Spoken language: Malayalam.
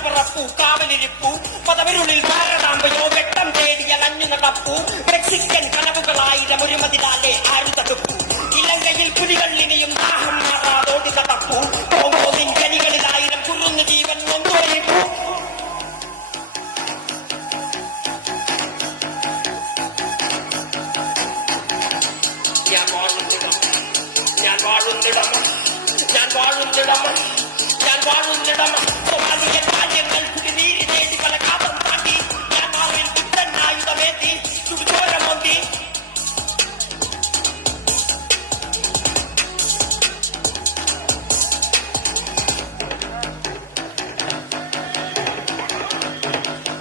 കാൽപറപ്പു കാവലിരിപ്പു പദവിരുള്ളിൽ ഭാരതാമ്പയോ വെട്ടം തേടിയ നഞ്ഞു നടപ്പു മെക്സിക്കൻ കനവുകളായിരം ഒരുമതിനാലെ ആരു തടുപ്പു ഇലങ്കയിൽ പുലികൾ ഇനിയും ദാഹം മാറാതോടി നടപ്പു കോങ്കോവിൻ കനികളിലായിരം കുറുന്നു ജീവൻ നൊന്തുവരിപ്പു ഞാൻ വാഴുന്നിടം